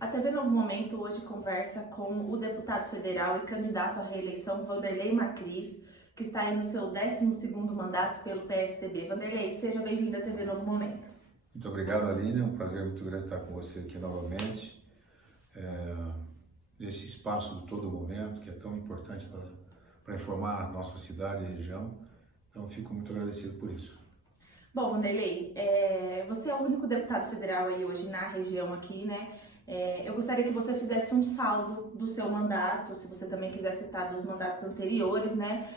A TV Novo Momento hoje conversa com o deputado federal e candidato à reeleição Vanderlei Macris, que está aí no seu 12º mandato pelo PSDB. Vanderlei, seja bem-vindo à TV Novo Momento. Muito obrigado, Aline. É um prazer muito grande estar com você aqui novamente, nesse espaço de todo momento, que é tão importante para informar a nossa cidade e região. Então, fico muito agradecido por isso. Bom, Vanderlei, você é o único deputado federal aí hoje na região aqui, né? Eu gostaria que você fizesse um saldo do seu mandato, se você também quiser citar dos mandatos anteriores, né?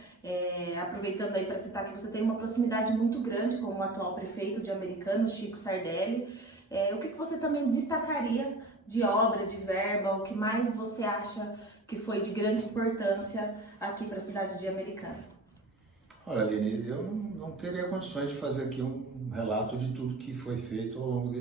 Aproveitando aí para citar que você tem uma proximidade muito grande com o atual prefeito de Americana, Chico Sardelli. O que você também destacaria de obra, de verba, o que mais você acha que foi de grande importância aqui para a cidade de Americana? Olha, Aline, eu não teria condições de fazer aqui um relato de tudo que foi feito ao longo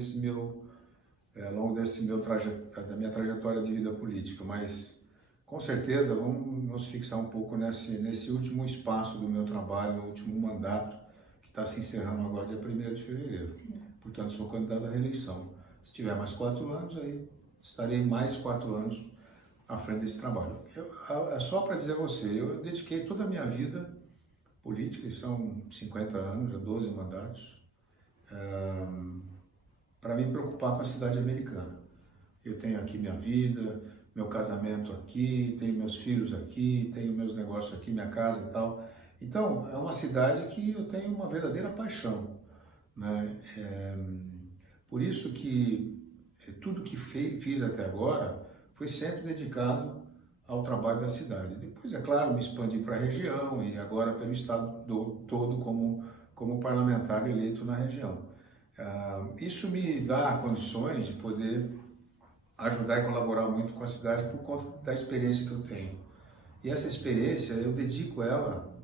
da minha trajetória de vida política, mas com certeza vamos nos fixar um pouco nesse último espaço do meu trabalho, no último mandato, que está se encerrando agora dia 1º de fevereiro. Sim. Portanto, sou candidato à reeleição. Se tiver mais 4 anos, aí estarei mais 4 anos à frente desse trabalho. Só para dizer a você, eu dediquei toda a minha vida política, e são 50 anos, já 12 mandatos, para me preocupar com a cidade americana. Eu tenho aqui minha vida, meu casamento aqui, tenho meus filhos aqui, tenho meus negócios aqui, minha casa e tal. Então, é uma cidade que eu tenho uma verdadeira paixão, né? Por isso que tudo que fiz até agora foi sempre dedicado ao trabalho da cidade. Depois, é claro, me expandi para a região e agora pelo estado todo como parlamentar eleito na região. Isso me dá condições de poder ajudar e colaborar muito com a cidade por conta da experiência que eu tenho. E essa experiência, eu dedico ela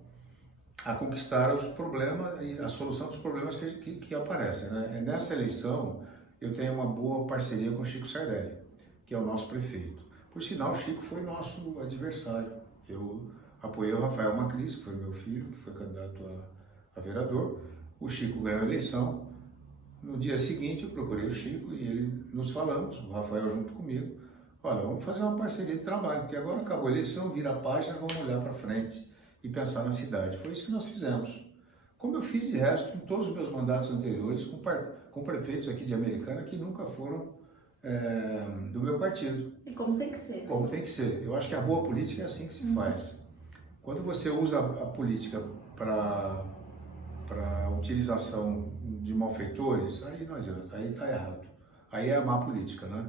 a conquistar os problemas e a solução dos problemas que aparecem, né? Nessa eleição, eu tenho uma boa parceria com o Chico Sardelli, que é o nosso prefeito. Por sinal, o Chico foi nosso adversário. Eu apoiei o Rafael Macris, que foi meu filho, que foi candidato a vereador. O Chico ganhou a eleição. No dia seguinte, eu procurei o Chico e ele nos falamos, o Rafael junto comigo, olha, vamos fazer uma parceria de trabalho, porque agora acabou a eleição, vira a página, vamos olhar para frente e pensar na cidade. Foi isso que nós fizemos. Como eu fiz de resto em todos os meus mandatos anteriores, com prefeitos aqui de Americana que nunca foram do meu partido. E como tem que ser? Como tem que ser. Eu acho que a boa política é assim que se faz. Quando você usa a política para utilização de malfeitores, aí não adianta, aí está errado. Aí é a má política, né?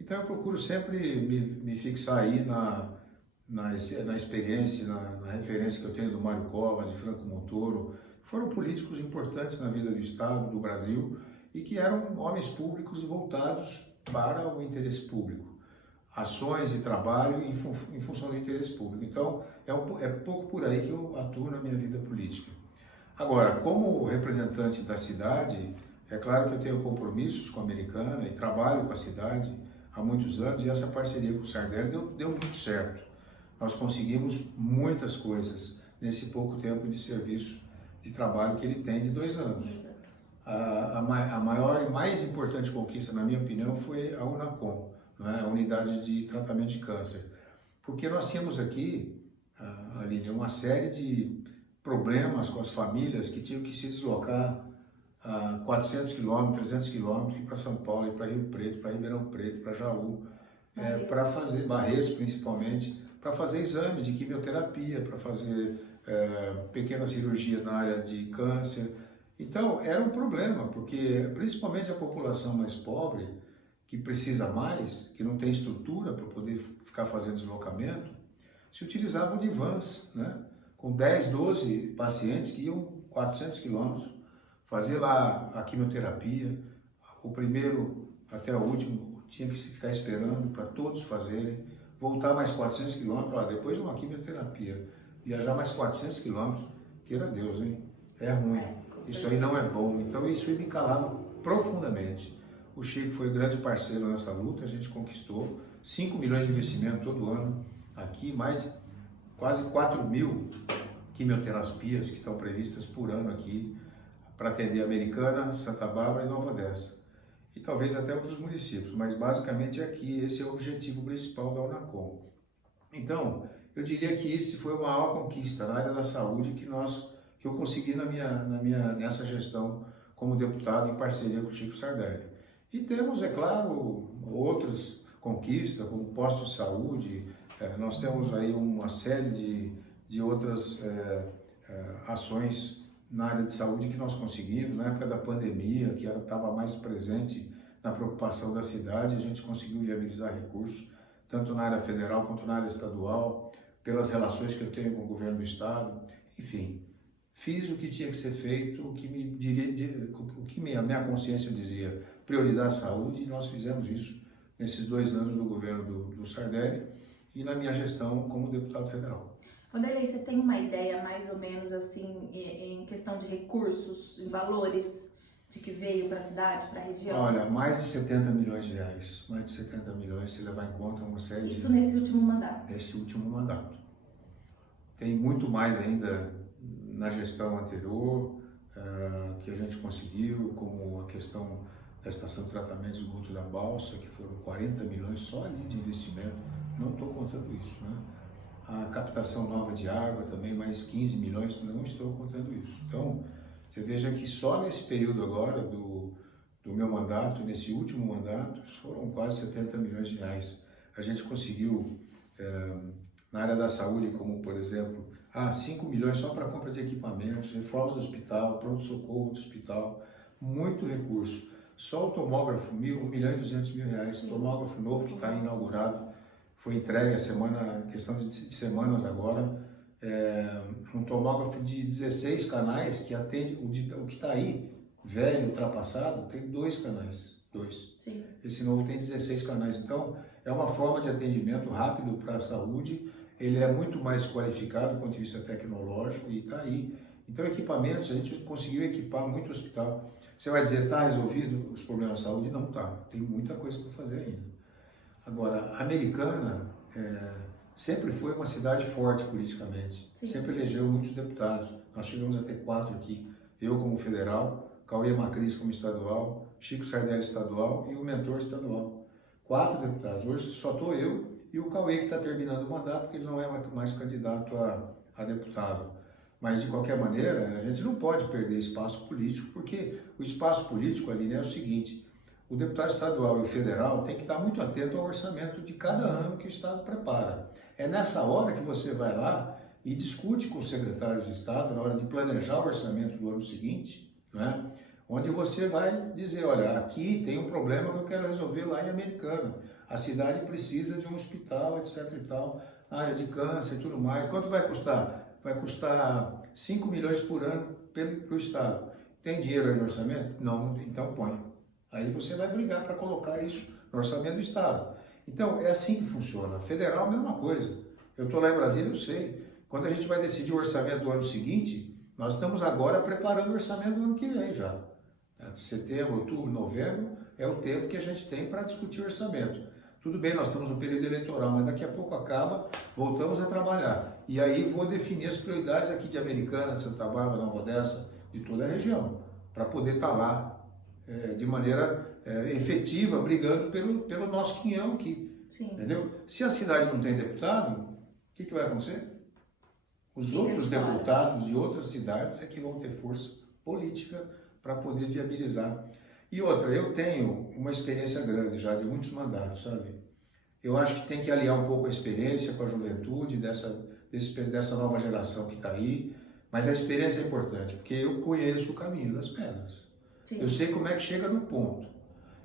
Então eu procuro sempre me fixar aí na experiência, na referência que eu tenho do Mário Covas, de Franco Montoro. Foram políticos importantes na vida do Estado, do Brasil, e que eram homens públicos voltados para o interesse público. Ações de trabalho em função do interesse público. Então, é um pouco por aí que eu atuo na minha vida política. Agora, como representante da cidade, é claro que eu tenho compromissos com a Americana e trabalho com a cidade há muitos anos, e essa parceria com o Sardelli deu muito certo. Nós conseguimos muitas coisas nesse pouco tempo de serviço, de trabalho que ele tem de 2 anos. A maior e mais importante conquista, na minha opinião, foi a UNACOM, né? A Unidade de Tratamento de Câncer. Porque nós tínhamos aqui, Aline, uma série de problemas com as famílias que tinham que se deslocar 400 quilômetros, 300 quilômetros, ir para São Paulo, ir para Rio Preto, para Ribeirão Preto, para Jaú, para fazer, Barretos principalmente, para fazer exames de quimioterapia, para fazer pequenas cirurgias na área de câncer. Então, era um problema, porque principalmente a população mais pobre, que precisa mais, que não tem estrutura para poder ficar fazendo deslocamento, se utilizavam de vans, né? Com 10, 12 pacientes que iam 400 quilômetros, fazer lá a quimioterapia, o primeiro até o último tinha que ficar esperando para todos fazerem, voltar mais 400 quilômetros, depois de uma quimioterapia, viajar mais 400 quilômetros, queira Deus, hein? É ruim, isso aí não é bom, então isso me calava profundamente. O Chico foi grande parceiro nessa luta, a gente conquistou 5 milhões de investimento todo ano aqui, mais quase 4.000 quimioterapias que estão previstas por ano aqui para atender Americana, Santa Bárbara e Nova Odessa. e talvez até outros municípios, mas basicamente aqui esse é o objetivo principal da Unacom. Então, eu diria que esse foi uma maior conquista na área da saúde que eu consegui nessa gestão como deputado em parceria com o Chico Sardelli. E temos, é claro, outras conquistas, como postos de saúde, nós temos aí uma série de outras ações na área de saúde que nós conseguimos, na época da pandemia, que ela estava mais presente na preocupação da cidade, a gente conseguiu viabilizar recursos, tanto na área federal quanto na área estadual, pelas relações que eu tenho com o governo do estado, enfim. Fiz o que tinha que ser feito, a minha consciência dizia, prioridade saúde, e nós fizemos isso nesses 2 anos do governo do Sardelli e na minha gestão como deputado federal. Vanderlei, você tem uma ideia mais ou menos assim, em questão de recursos, em valores, de que veio para a cidade, para a região? Olha, mais de 70 milhões de reais, mais de 70 milhões, se levar em conta uma série Isso nesse último mandato? Nesse último mandato. Tem muito mais ainda na gestão anterior, que a gente conseguiu, como a questão da estação de tratamento de esgoto da Balsa, que foram 40 milhões só ali de investimento, não estou contando isso, né? A captação nova de água também, mais 15 milhões, não estou contando isso. Então, você veja que só nesse período agora do meu mandato, nesse último mandato, foram quase 70 milhões de reais. A gente conseguiu, na área da saúde, como por exemplo, 5 milhões só para compra de equipamentos, reforma do hospital, pronto-socorro do hospital, muito recurso. Só o tomógrafo, 1 milhão e 200 mil reais, tomógrafo novo que está inaugurado, foi entregue questão de semanas agora, um tomógrafo de 16 canais que atende, o que está aí, velho, ultrapassado, tem 2 canais, 2. Sim. Esse novo tem 16 canais, então é uma forma de atendimento rápido para a saúde, ele é muito mais qualificado do ponto de vista tecnológico e está aí. Então equipamentos, a gente conseguiu equipar muito hospital. Você vai dizer, está resolvido os problemas de saúde? Não está, tem muita coisa para fazer ainda. Agora, a Americana sempre foi uma cidade forte politicamente, Sim. Sempre elegeu muitos deputados. Nós chegamos a ter 4 aqui, eu como federal, Cauê Macris como estadual, Chico Sardelli estadual e o mentor estadual. 4 deputados. Hoje só estou eu e o Cauê que está terminando o mandato, porque ele não é mais candidato a deputado. Mas, de qualquer maneira, a gente não pode perder espaço político, porque o espaço político ali é o seguinte, o deputado estadual e o federal tem que estar muito atento ao orçamento de cada ano que o Estado prepara. É nessa hora que você vai lá e discute com os secretários de Estado, na hora de planejar o orçamento do ano seguinte, né? Onde você vai dizer, olha, aqui tem um problema que eu quero resolver lá em Americana. A cidade precisa de um hospital, etc e tal, na área de câncer e tudo mais. Quanto vai custar? Vai custar 5 milhões por ano para o Estado. Tem dinheiro aí no orçamento? Não, então põe. Aí você vai brigar para colocar isso no orçamento do Estado. Então, é assim que funciona. Federal, a mesma coisa. Eu estou lá em Brasília, eu sei. Quando a gente vai decidir o orçamento do ano seguinte, nós estamos agora preparando o orçamento do ano que vem já. Setembro, outubro, novembro é o tempo que a gente tem para discutir o orçamento. Tudo bem, nós estamos no período eleitoral, mas daqui a pouco acaba, voltamos a trabalhar. E aí vou definir as prioridades aqui de Americana, de Santa Bárbara, Nova Odessa, de toda a região, para poder estar lá de maneira efetiva, brigando pelo nosso quinhão aqui. Sim. Entendeu? Se a cidade não tem deputado, o que vai acontecer? Os outros deputados de outras cidades é que vão ter força política para poder viabilizar. E outra, eu tenho uma experiência grande já, de muitos mandatos, sabe? Eu acho que tem que aliar um pouco a experiência com a juventude dessa nova geração que está aí, mas a experiência é importante, porque eu conheço o caminho das pedras. Sim. Eu sei como é que chega no ponto.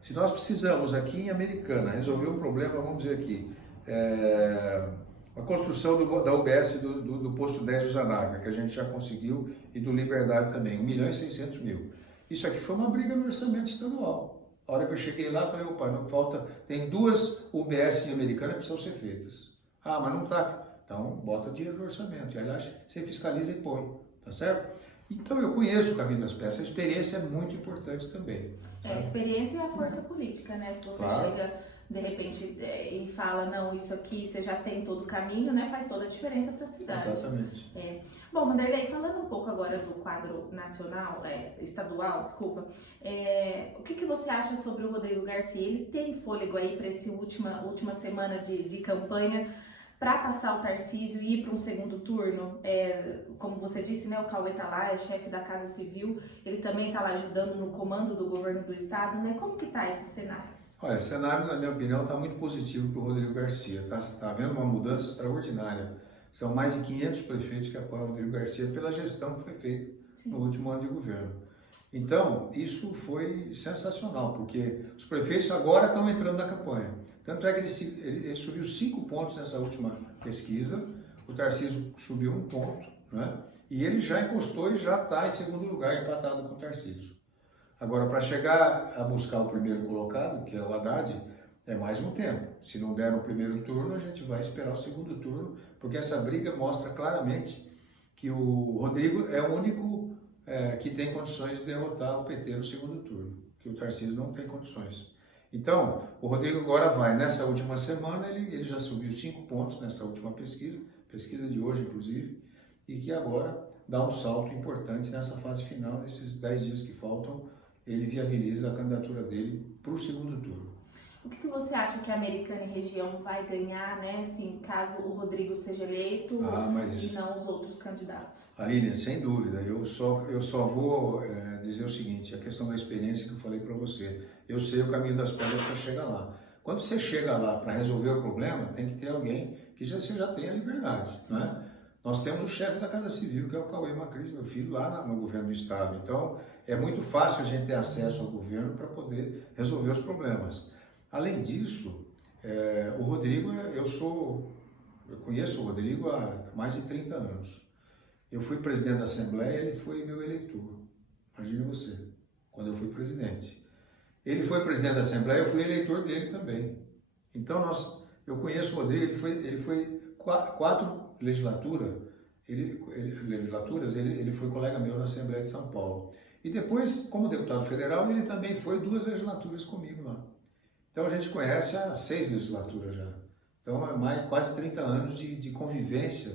Se nós precisamos aqui em Americana resolver um problema, vamos dizer aqui, a construção da UBS do posto 10 do Zanaga, que a gente já conseguiu, e do Liberdade também, 1 milhão e 600 mil. Isso aqui foi uma briga no orçamento estadual. A hora que eu cheguei lá, falei, opa, não falta, tem 2 UBS em Americana que precisam ser feitas. Mas não está. Então, bota dinheiro no orçamento. E aliás, você fiscaliza e põe, tá certo? Então, eu conheço o caminho das peças. A experiência é muito importante também. A experiência é a força política, né? Se você claro. chega de repente, e fala, não, isso aqui você já tem todo o caminho, né? Faz toda a diferença para a cidade. Exatamente. Bom, Vanderlei, falando um pouco agora do quadro nacional, estadual, desculpa, o que você acha sobre o Rodrigo Garcia? Ele tem fôlego aí para essa última semana de campanha para passar o Tarcísio e ir para um segundo turno? Como você disse, né, o Cauê tá lá, é chefe da Casa Civil, ele também tá lá ajudando no comando do governo do estado, né? Como que tá esse cenário? Olha, o cenário, na minha opinião, está muito positivo para o Rodrigo Garcia. Está havendo uma mudança extraordinária. São mais de 500 prefeitos que apoiam o Rodrigo Garcia pela gestão que foi feita no último ano de governo. Então, isso foi sensacional, porque os prefeitos agora estão entrando na campanha. Tanto é que ele subiu 5 pontos nessa última pesquisa, o Tarcísio subiu 1 ponto, né? E ele já encostou e já está em segundo lugar, empatado com o Tarcísio. Agora, para chegar a buscar o primeiro colocado, que é o Haddad, é mais um tempo. Se não der no primeiro turno, a gente vai esperar o segundo turno, porque essa briga mostra claramente que o Rodrigo é o único que tem condições de derrotar o PT no segundo turno, que o Tarcísio não tem condições. Então, o Rodrigo agora vai, nessa última semana, ele já subiu 5 pontos nessa última pesquisa de hoje, inclusive, e que agora dá um salto importante nessa fase final, nesses 10 dias que faltam, ele viabiliza a candidatura dele para o segundo turno. O que você acha que a Americana e região vai ganhar, né, assim, caso o Rodrigo seja eleito e não os outros candidatos? Aline, sem dúvida, eu só vou dizer o seguinte, a questão da experiência que eu falei para você, eu sei o caminho das pedras para chegar lá. Quando você chega lá para resolver o problema, tem que ter alguém que você já tenha liberdade, né? Nós temos o chefe da Casa Civil, que é o Cauê Macris, meu filho, lá no governo do estado. Então, é muito fácil a gente ter acesso ao governo para poder resolver os problemas. Além disso, o Rodrigo, eu conheço o Rodrigo há mais de 30 anos. Eu fui presidente da Assembleia, ele foi meu eleitor. Imagine você, quando eu fui presidente. Ele foi presidente da Assembleia, eu fui eleitor dele também. Então, eu conheço o Rodrigo, ele foi 4 legislaturas, ele foi colega meu na Assembleia de São Paulo. E depois, como deputado federal, ele também foi 2 legislaturas comigo lá. Então a gente conhece há 6 legislaturas já. Então é quase 30 anos de convivência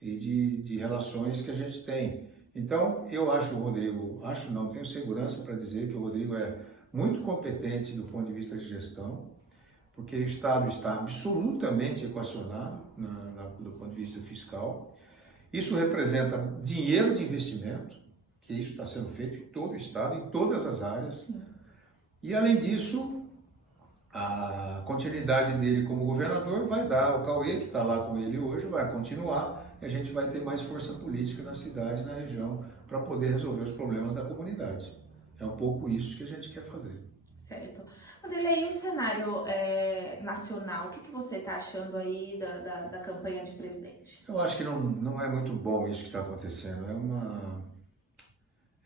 e de relações que a gente tem. Então eu acho o Rodrigo, tenho segurança para dizer que o Rodrigo é muito competente do ponto de vista de gestão, porque o Estado está absolutamente equacionado do ponto de vista fiscal. Isso representa dinheiro de investimento, que isso está sendo feito em todo o Estado, em todas as áreas. E, além disso, a continuidade dele como governador vai dar, o Cauê, que está lá com ele hoje, vai continuar, e a gente vai ter mais força política na cidade, na região, para poder resolver os problemas da comunidade. É um pouco isso que a gente quer fazer. Certo. Vanderlei, e o cenário nacional, o que você está achando aí da campanha de presidente? Eu acho que não é muito bom isso que está acontecendo.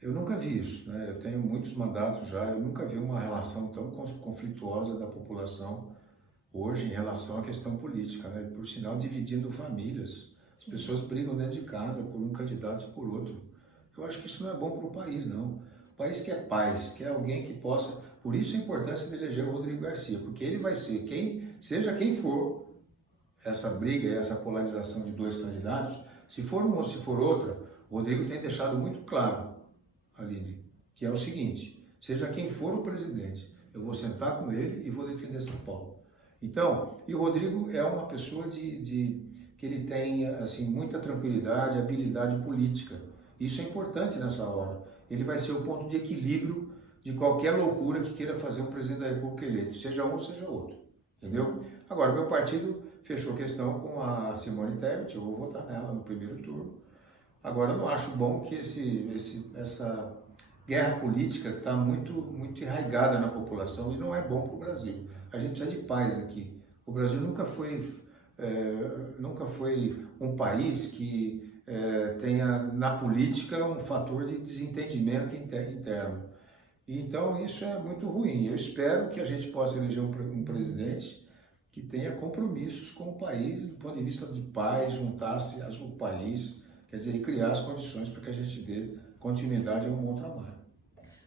Eu nunca vi isso, né? Eu tenho muitos mandatos já, eu nunca vi uma relação tão conflituosa da população hoje em relação à questão política, né? Por sinal, dividindo famílias. As pessoas brigam dentro de casa por um candidato e por outro. Eu acho que isso não é bom para o país, não. O país quer paz, quer alguém que possa... Por isso a importância de eleger o Rodrigo Garcia, porque ele vai ser seja quem for, essa briga e essa polarização de 2 candidatos, se for um ou se for outra, o Rodrigo tem deixado muito claro, Aline, que é o seguinte, seja quem for o presidente, eu vou sentar com ele e vou defender São Paulo. Então, e o Rodrigo é uma pessoa que ele tem assim, muita tranquilidade, habilidade política. Isso é importante nessa hora. Ele vai ser o ponto de equilíbrio de qualquer loucura que queira fazer um presidente da República eleito, seja um, seja outro, entendeu? Agora, meu partido fechou questão com a Simone Tebet, eu vou votar nela no primeiro turno. Agora, eu não acho bom que essa guerra política está muito enraizada na população e não é bom para o Brasil. A gente precisa de paz aqui. O Brasil nunca foi um país que tenha na política um fator de desentendimento interno. Então, isso é muito ruim. Eu espero que a gente possa eleger um presidente que tenha compromissos com o país, do ponto de vista de paz, juntar-se ao país, quer dizer, criar as condições para que a gente dê continuidade a um bom trabalho.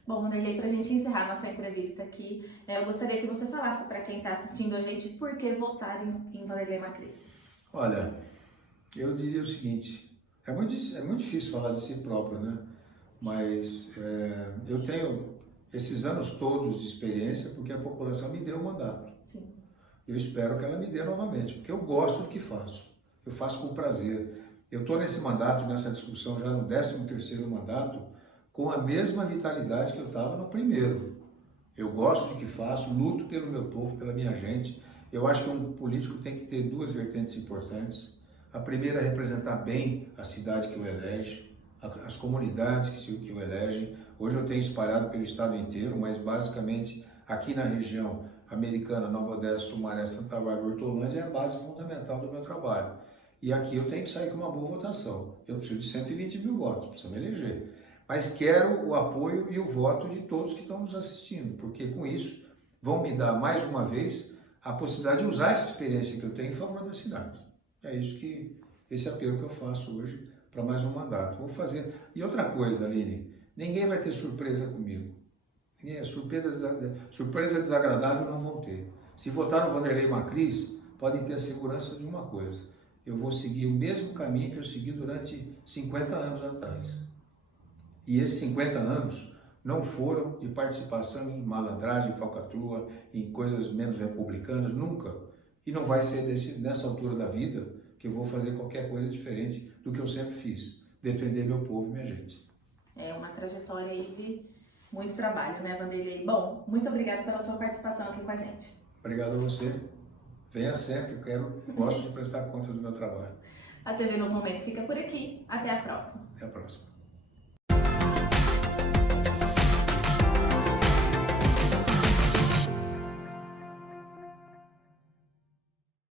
Bom, Vanderlei, para a gente encerrar nossa entrevista aqui, eu gostaria que você falasse para quem está assistindo a gente por que votar em Vanderlei Macris. Olha, eu diria o seguinte, é muito difícil falar de si próprio, né? Mas eu tenho esses anos todos de experiência porque a população me deu o mandato. Sim. Eu espero que ela me dê novamente, porque eu gosto do que faço. Eu faço com prazer. Eu estou nesse mandato, nessa discussão, já no 13º mandato, com a mesma vitalidade que eu estava no primeiro. Eu gosto do que faço, luto pelo meu povo, pela minha gente. Eu acho que um político tem que ter duas vertentes importantes. A primeira é representar bem a cidade que o elege, as comunidades que o elegem. Hoje eu tenho espalhado pelo estado inteiro, mas basicamente aqui na região Americana, Nova Odessa, Sumaré, Santa Bárbara, Hortolândia é a base fundamental do meu trabalho. E aqui eu tenho que sair com uma boa votação. Eu preciso de 120 mil votos, preciso me eleger. Mas quero o apoio e o voto de todos que estão nos assistindo, porque com isso vão me dar mais uma vez a possibilidade de usar essa experiência que eu tenho em favor da cidade. É isso esse apelo que eu faço hoje para mais um mandato. Vou fazer. E outra coisa, Aline, ninguém vai ter surpresa comigo. Surpresa desagradável não vão ter. Se votar no Vanderlei Macris, podem ter a segurança de uma coisa. Eu vou seguir o mesmo caminho que eu segui durante 50 anos atrás. E esses 50 anos não foram de participação em malandragem, falcatrua, em coisas menos republicanas, nunca. E não vai ser nessa altura da vida que eu vou fazer qualquer coisa diferente do que eu sempre fiz. Defender meu povo e minha gente. É uma trajetória aí de muito trabalho, né, Vanderlei? Bom, muito obrigada pela sua participação aqui com a gente. Obrigado a você. Venha sempre, gosto de prestar conta do meu trabalho. A TV Novo Momento fica por aqui. Até a próxima. Até a próxima.